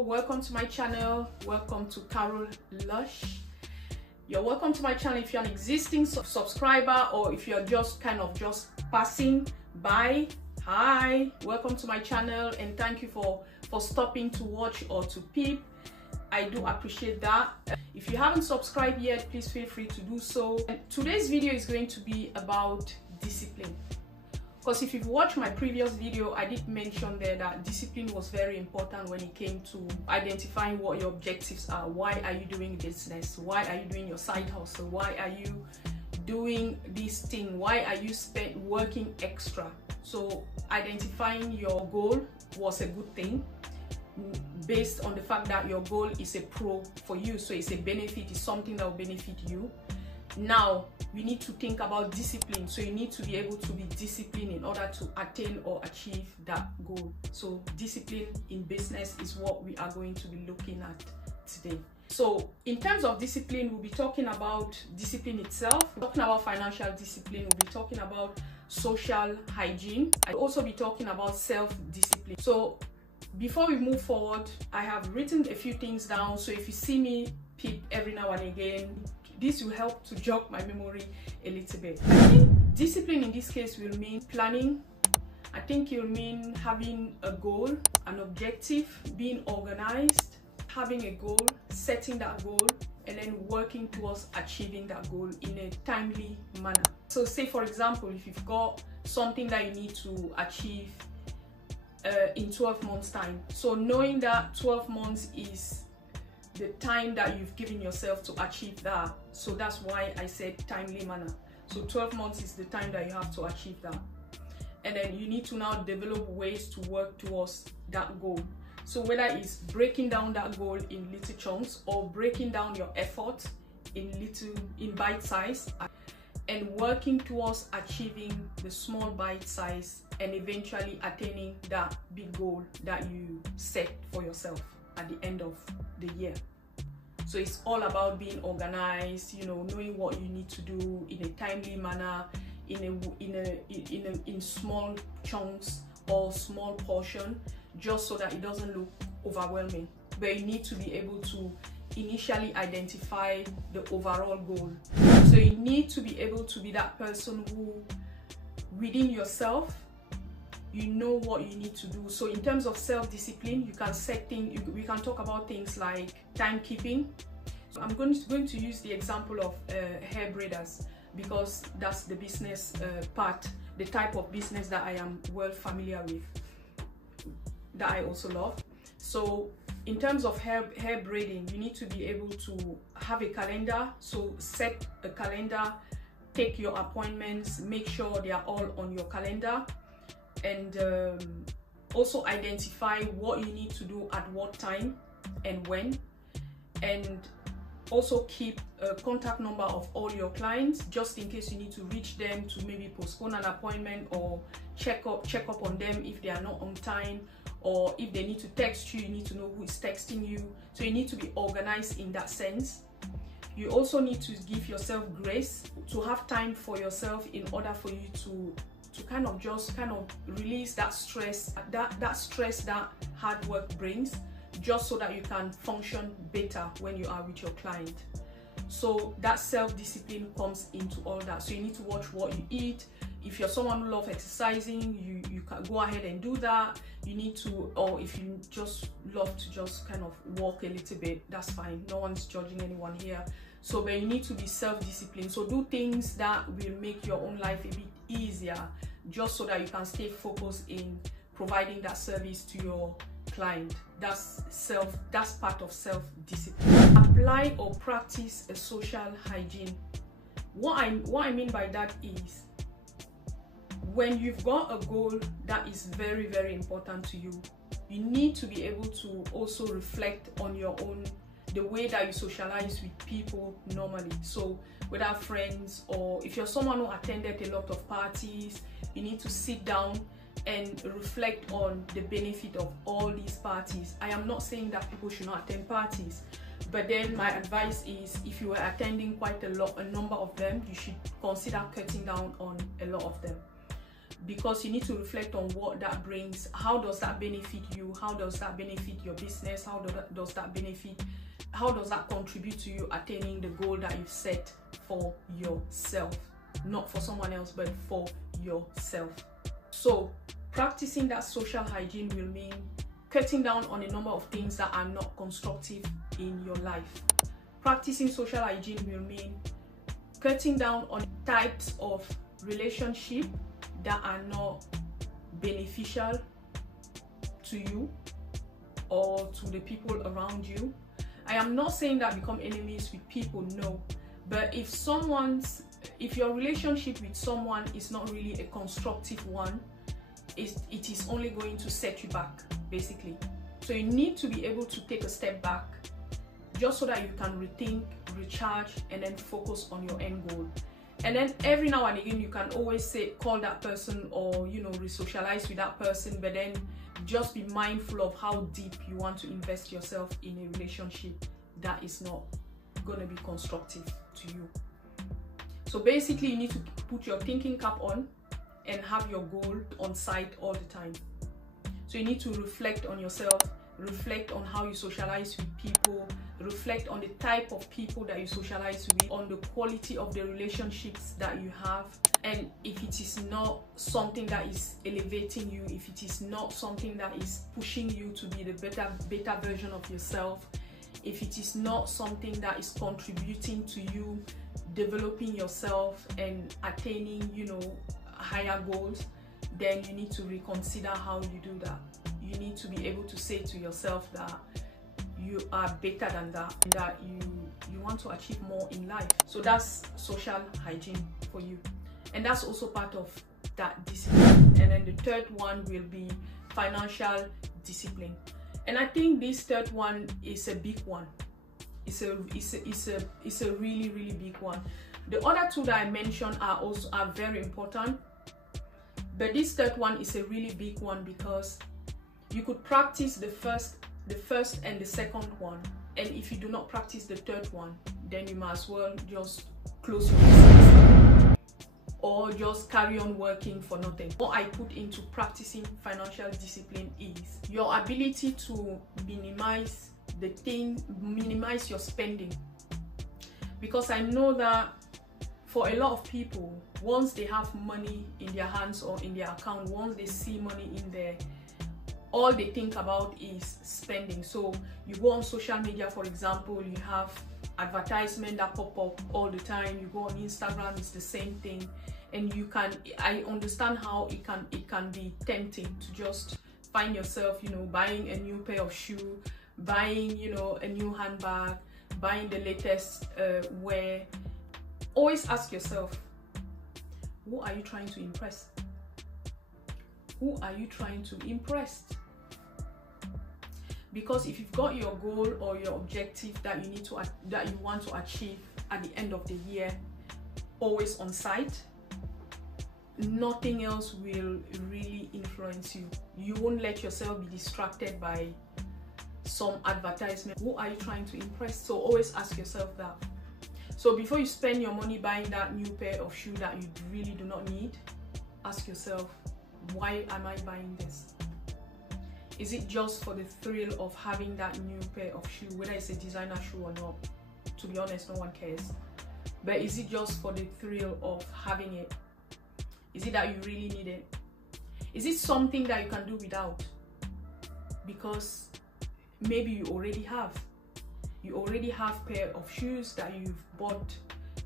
Welcome to my channel. Welcome to Carol Lush. You're welcome to my channel if you're an existing subscriber, or if you're just just passing by. Hi, welcome to my channel, and thank you for stopping to watch or to peep. I do appreciate that. If you haven't subscribed yet, please feel free to do so. And today's video is going to be about discipline. Because if you've watched my previous video, I did mention there that discipline was very important when it came to identifying what your objectives are. Why are you doing business? Why are you doing your side hustle? Why are you doing this thing? Why are you working extra? So identifying your goal was a good thing, based on the fact that your goal is a pro for you. So it's a benefit, it's something that will benefit you. Now we need to think about discipline. So you need to be able to be disciplined in order to attain or achieve that goal. So discipline in business is what we are going to be looking at today. So in terms of discipline, we'll be talking about discipline itself, we're talking about financial discipline, we'll be talking about social hygiene. I'll also be talking about self-discipline. So before we move forward, I have written a few things down. So if you see me peep every now and again, this will help to jog my memory a little bit. I think discipline in this case will mean planning. I think it will mean having a goal, an objective, being organized, having a goal, setting that goal, and then working towards achieving that goal in a timely manner. So say for example, if you've got something that you need to achieve in 12 months time, so knowing that 12 months is the time that you've given yourself to achieve that, so that's why I said timely manner. So 12 months is the time that you have to achieve that, and then you need to now develop ways to work towards that goal. So whether it's breaking down that goal in little chunks, or breaking down your effort in bite size, and working towards achieving the small bite size and eventually attaining that big goal that you set for yourself at the end of the year. So it's all about being organized, knowing what you need to do in a timely manner, in small chunks or small portion, just so that it doesn't look overwhelming. But you need to be able to initially identify the overall goal. So you need to be able to be that person who, within yourself, you know what you need to do. So in terms of self-discipline, you can set things, we can talk about things like timekeeping. So I'm going to use the example of hair braiders, because that's the business part, the type of business that I am well familiar with, that I also love. So in terms of hair braiding, you need to be able to have a calendar. So set a calendar, take your appointments, make sure they are all on your calendar, and also identify what you need to do at what time and when, and also keep a contact number of all your clients, just in case you need to reach them to maybe postpone an appointment or check up on them if they are not on time, or if they need to text you, you need to know who is texting you. So you need to be organized in that sense. You also need to give yourself grace, to have time for yourself, in order for you to just release that stress, that stress that hard work brings, just so that you can function better when you are with your client. So that self-discipline comes into all that. So you need to watch what you eat. If you're someone who loves exercising, you can go ahead and do that. You need to, or if you just love to just walk a little bit, that's fine. No one's judging anyone here. So but you need to be self-disciplined. So do things that will make your own life a bit easier, just so that you can stay focused in providing that service to your client. That's part of self-discipline. Apply or practice a social hygiene. What I mean by that is, when you've got a goal that is very, very important to you, you need to be able to also reflect on your own, the way that you socialize with people normally. So whether friends, or if you're someone who attended a lot of parties, you need to sit down and reflect on the benefit of all these parties. I am not saying that people should not attend parties, but then my advice is, if you are attending quite a number of them, you should consider cutting down on a lot of them. because you need to reflect on what that brings. How does that benefit you? How does that benefit your business? How does that contribute to you attaining the goal that you've set for yourself? Not for someone else, but for yourself. So practicing that social hygiene will mean cutting down on a number of things that are not constructive in your life. Practicing social hygiene will mean cutting down on types of relationship that are not beneficial to you or to the people around you. I am not saying that become enemies with people, no. But if your relationship with someone is not really a constructive one, it is only going to set you back, basically. So you need to be able to take a step back just so that you can rethink, recharge, and then focus on your end goal. And then every now and again you can always call that person, or re-socialize with that person, but then just be mindful of how deep you want to invest yourself in a relationship that is not going to be constructive to you. So basically you need to put your thinking cap on and have your goal on sight all the time. So you need to reflect on yourself, reflect on how you socialize with people, reflect on the type of people that you socialize with, on the quality of the relationships that you have, and if it is not something that is elevating you, if it is not something that is pushing you to be the better version of yourself, if it is not something that is contributing to you developing yourself and attaining higher goals, then you need to reconsider how you do that. You need to be able to say to yourself that you are better than that, and that you want to achieve more in life. So that's social hygiene for you, and that's also part of that discipline. And then the third one will be financial discipline, and I think this third one is a big one. It's a really big one. The other two that I mentioned are very important, but this third one is a really big one because you could practice the first and the second one, and if you do not practice the third one, then you might as well just close your business or just carry on working for nothing. What I put into practicing financial discipline is your ability to minimize your spending, because I know that for a lot of people, once they have money in their hands or in their account, once they see money in there, all they think about is spending. So you go on social media, for example, you have advertisements that pop up all the time. You go on Instagram, it's the same thing, and I understand how it can be tempting to just find yourself buying a new pair of shoes, buying a new handbag, buying the latest wear. Always ask yourself, who are you trying to impress? Who are you trying to impress? Because if you've got your goal or your objective that you want to achieve at the end of the year always on sight, nothing else will really influence you. You won't let yourself be distracted by some advertisement. Who are you trying to impress? So always ask yourself that. So before you spend your money buying that new pair of shoes that you really do not need, ask yourself, why am I buying this? Is it just for the thrill of having that new pair of shoes, whether it's a designer shoe or not? To be honest, no one cares. But is it just for the thrill of having it? Is it that you really need it? Is it something that you can do without? Because maybe you already have pair of shoes that you've bought,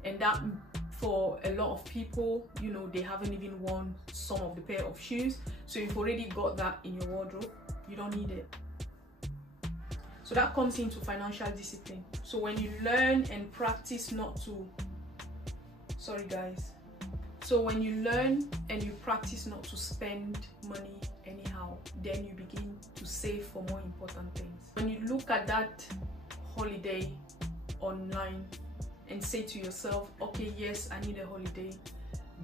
and that for a lot of people, they haven't even worn some of the pair of shoes. So you've already got that in your wardrobe. You don't need it. So that comes into financial discipline. So when you learn and practice So when you learn and you practice not to spend money anyhow, then you begin to save for more important things. When you look at that holiday online and say to yourself, okay, yes, I need a holiday,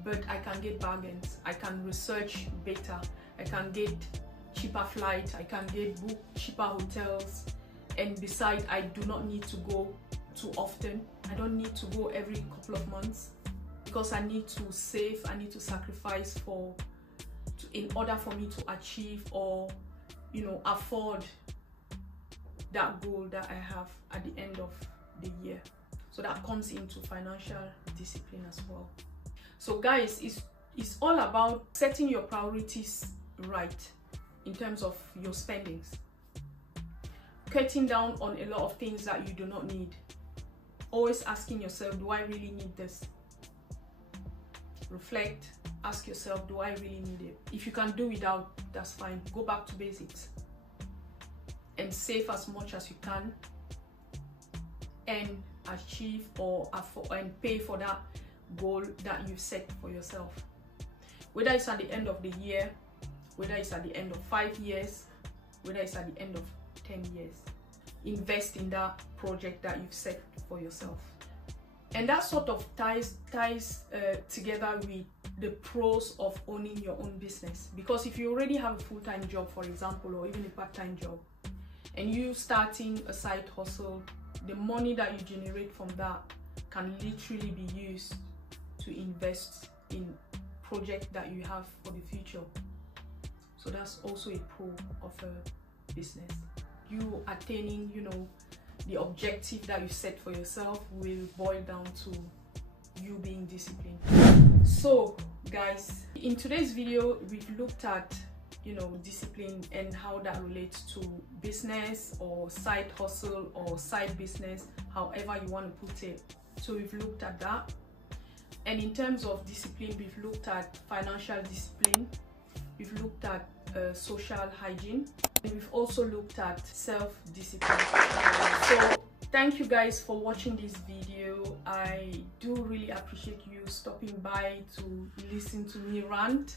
but I can get bargains, I can research better, I can get cheaper flights, I can book cheaper hotels, and decide I do not need to go too often. I don't need to go every couple of months because I need to save, I need to sacrifice for in order for me to achieve or, you know, afford that goal that I have at the end of the year. So that comes into financial discipline as well. So guys, it's all about setting your priorities right in terms of your spendings, cutting down on a lot of things that you do not need, always asking yourself, do I really need this? Reflect, ask yourself, do I really need it? If you can do without, that's fine. Go back to basics and save as much as you can and achieve or and pay for that goal that you set for yourself. Whether it's at the end of the year, whether it's at the end of 5 years, whether it's at the end of 10 years, invest in that project that you've set for yourself. And that sort of ties together with the pros of owning your own business. Because if you already have a full-time job, for example, or even a part-time job, and you starting a side hustle, the money that you generate from that can literally be used to invest in projects that you have for the future. So that's also a pro of a business. You attaining, you know, the objective that you set for yourself will boil down to you being disciplined. So guys, in today's video we've looked at, you know, discipline and how that relates to business or side hustle or side business, however you want to put it. So we've looked at that. And in terms of discipline, we've looked at financial discipline, we've looked at social hygiene, and we've also looked at self-discipline. So thank you guys for watching this video. I do really appreciate you stopping by to listen to me rant.